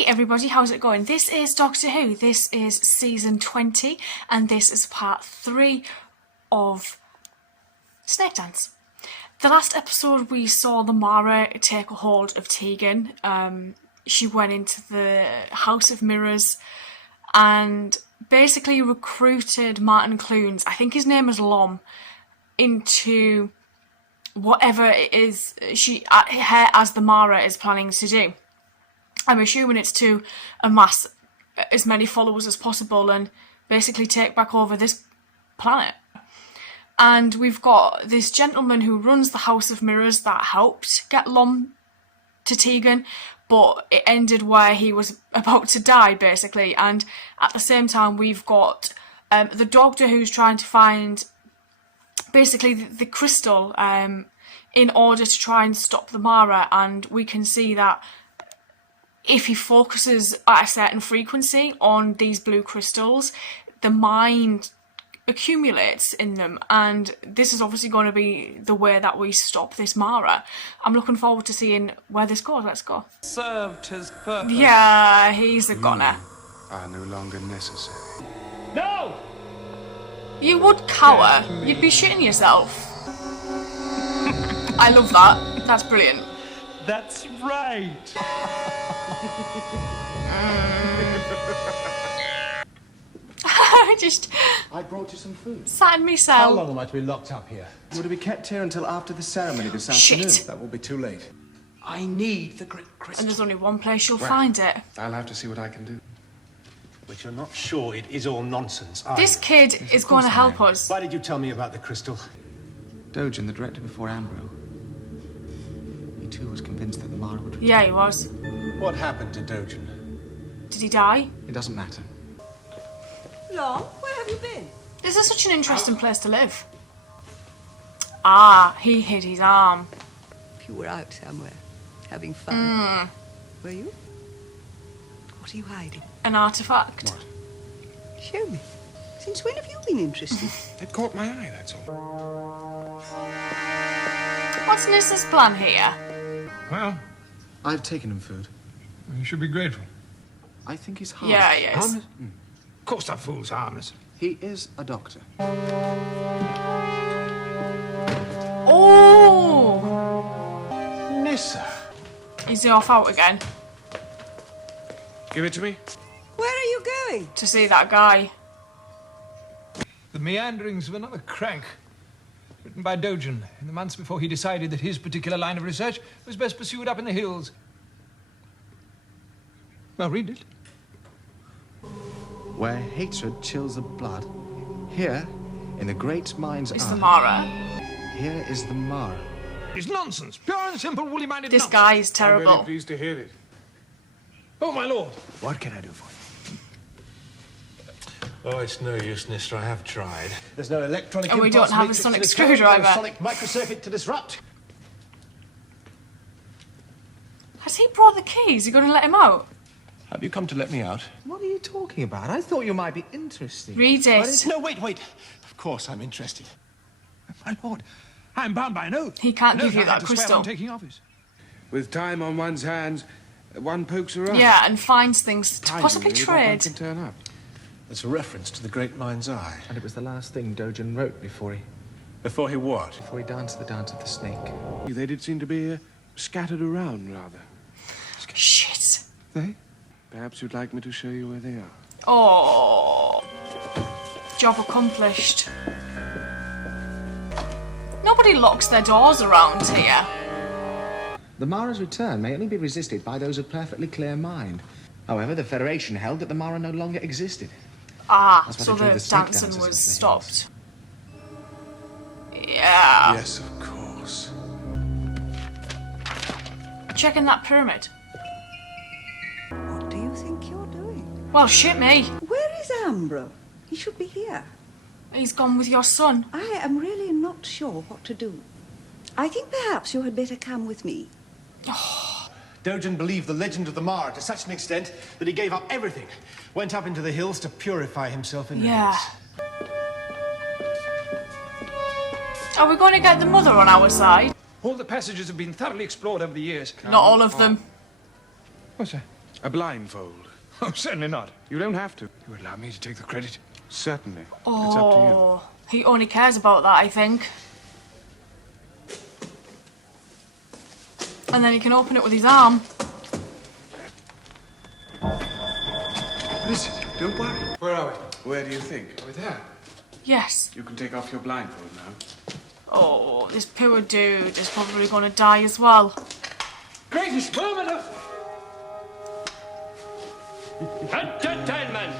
Hey everybody, how's it going? This is Doctor Who. This is season 20 and this is part 3 of Snakedance. The last episode we saw the Mara take a hold of Tegan. She went into the House of Mirrors and basically recruited Martin Clunes, I think his name is Lom, into whatever it is her as the Mara is planning to do. I'm assuming it's to amass as many followers as possible and basically take back over this planet. And we've got this gentleman who runs the House of Mirrors that helped get Lom to Tegan, but it ended where he was about to die, basically. And at the same time, we've got the Doctor who's trying to find basically the crystal in order to try and stop the Mara, and we can see that if he focuses at a certain frequency on these blue crystals, the mind accumulates in them, and this is obviously going to be the way that we stop this Mara. I'm looking forward to seeing where this goes. Let's go. Served his purpose. Yeah, he's a goner. Are no longer necessary. No! You would cower. You'd be shitting yourself. I love that. That's brilliant. That's right. I brought you some food. Sat in me How cell. long am I to be locked up here? Would it be kept here until after the ceremony this Shit. afternoon? That will be too late. I need the great And crystal. there's only one place you'll find it. I'll have to see what I can do. But you're not sure it is all nonsense, are This you? kid is going to help us. Why did you tell me about the crystal? Dogen, the director before Ambro. He too was convinced that the Mara would return. Yeah, he was. What happened to Dogen? Did he die? It doesn't matter. Lom, where have you been? This is such an interesting place to live. Ah, he hid his arm. You were out somewhere, having fun. Were you? What are you hiding? An artifact. What? Show me. Since when have you been interested? It caught my eye, that's all. What's Nissa's plan here? Well, I've taken him food. you should be grateful. I think he's harmless. Yeah, he is. Harmless? Of course that fool's harmless. He is a doctor. Oh! Nissa. Is he off out again? Give it to me. Where are you going? To see that guy. The Meanderings of Another Crank, written by Dogen in the months before he decided that his particular line of research was best pursued up in the hills. Well, read it. Where hatred chills the blood, here, in the great mind's It's eye, the Mara. here is the Mara. It's nonsense. Pure and simple, woolly-minded This nonsense. guy is terrible. pleased to hear it. Oh, my lord. What can I do for you? Oh, it's no use, Nista. I have tried. There's no electronic And we impulse don't have a matrix sonic to decode, screwdriver. no sonic microcircuit to disrupt. Has he brought the keys? You going to let him out? Have you come to let me out? What are you talking about? I thought you might be interested. Read it. No, wait. Of course I'm interested. My lord, I'm bound by an oath. He can't An give oath you I that had to swear crystal. on taking office. With time on one's hands, one pokes around. Yeah, and finds things to Time, possibly really, but one trade. can turn up. It's a reference to the great mind's eye. And it was the last thing Dogen wrote before he What? danced the dance of the snake. They did seem to be scattered around, rather. Shit. They? Perhaps you'd like me to show you where they are. Oh. Job accomplished. Nobody locks their doors around here. The Mara's return may only be resisted by those of perfectly clear mind. However, the Federation held that the Mara no longer existed. Ah, That's why so they drove the the snake dancing dancers was into the stopped. Yeah. Yes, of course. Checking that pyramid. What do you think you're doing? Well, shit me. Where is Ambro? He should be here. He's gone with your son. I am really not sure what to do. I think perhaps you had better come with me. Dogen believed the legend of the Mara to such an extent that he gave up everything. Went up into the hills to purify himself in the Yeah. hills. Are we going to get the mother on our side? All the passages have been thoroughly explored over the years. Not all of them. What's that? A blindfold. Oh, certainly not. You don't have to. You would allow me to take the credit? Certainly. It's up to you. Oh, he only cares about that, I think. And then he can open it with his arm. Listen, don't worry. Where are we? Where do you think? Are we there? Yes. You can take off your blindfold now. Oh, this poor dude is probably going to die as well. Greatest moment of... Entertainment!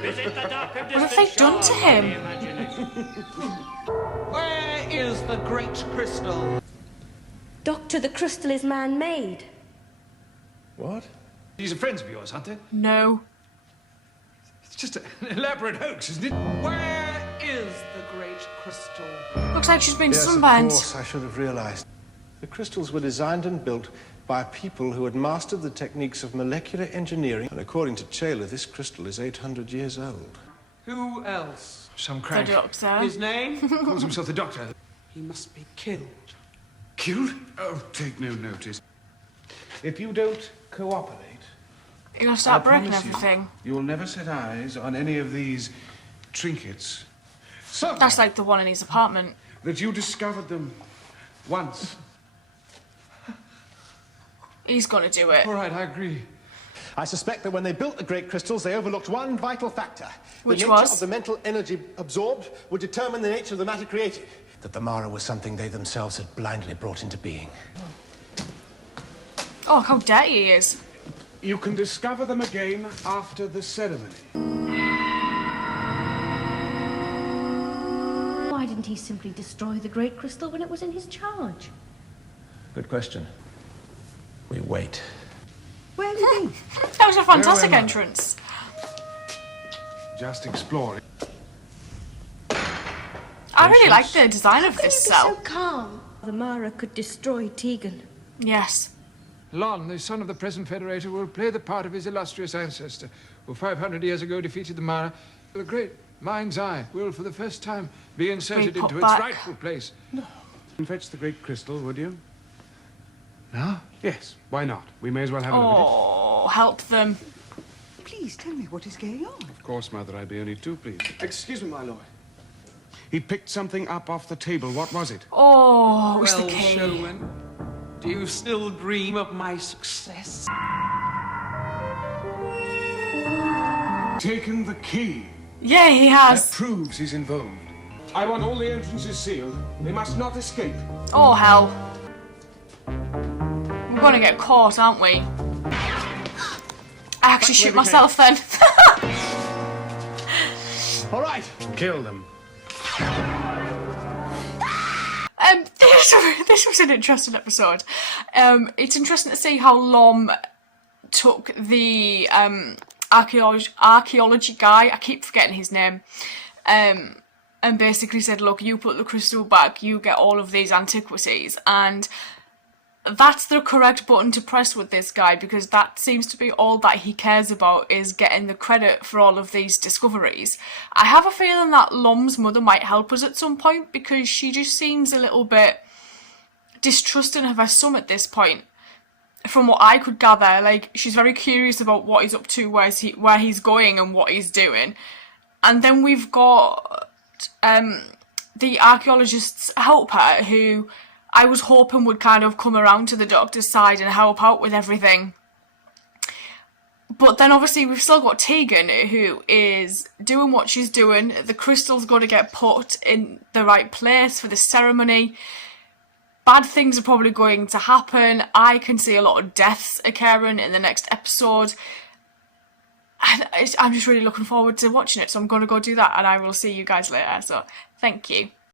Visit the dark and What have they done to him? Where is the great crystal? Doctor, the crystal is man-made. What? These are friends of yours, aren't they? No. It's just an elaborate hoax, isn't it? Where is the great crystal? Looks like she's been Yes, of sunburned. course, I should have realized. The crystals were designed and built by people who had mastered the techniques of molecular engineering. And according to Taylor, this crystal is 800 years old. Who else? Some The crank. doctor. His name? Calls himself the Doctor. He must be killed. Killed? Oh, take no notice. If you don't cooperate, You're going to start I breaking promise you, everything. you'll never set eyes on any of these trinkets. So That's like the one in his apartment. that you discovered them once. He's going to do it. All right, I agree. I suspect that when they built the great crystals, they overlooked one vital factor. Which the nature was? of the mental energy absorbed would determine the nature of the matter created. That the Mara was something they themselves had blindly brought into being. Oh, how dirty he is. You can discover them again after the ceremony. Why didn't he simply destroy the great crystal when it was in his charge? Good question. We wait. Where have you been? That was a fantastic Where am I? entrance. Just explore it. I really like the design of How can this you be cell. so calm? The Mara could destroy Tegan. Yes. Lon, the son of the present Federator, will play the part of his illustrious ancestor, who 500 years ago defeated the Mara. The great mind's eye will, for the first time, be inserted Pop into back. its rightful place. Fetch the great crystal, would you? Now? Yes, why not? We may as well have a look at Oh, help them. Please tell me what is going on. it. Of course, Mother, I'd be only too pleased. Excuse me, my lord. He picked something up off the table. What was it? Oh, it was Well, the key. showman, do you still dream of my success? Taken the key. Yeah, he That has. proves he's involved. I want all the entrances sealed. They must not escape. Oh, hell. We're going to get caught, aren't we? I actually shoot myself then. All right. Kill them. This was an interesting episode. It's interesting to see how Lom took the archaeology guy, I keep forgetting his name, and basically said, look, you put the crystal back, you get all of these antiquities, and that's the correct button to press with this guy, because that seems to be all that he cares about, is getting the credit for all of these discoveries. I have a feeling that Lom's mother might help us at some point, because she just seems a little bit distrusting of her son at this point. From what I could gather, like, she's very curious about what he's up to, where he's going and what he's doing. And then we've got the archaeologist's helper, who I was hoping would kind of come around to the doctor's side and help out with everything. But then obviously we've still got Tegan, who is doing what she's doing. The crystal's got to get put in the right place for the ceremony. Bad things are probably going to happen. I can see a lot of deaths occurring in the next episode. And I'm just really looking forward to watching it. So I'm going to go do that, and I will see you guys later. So thank you.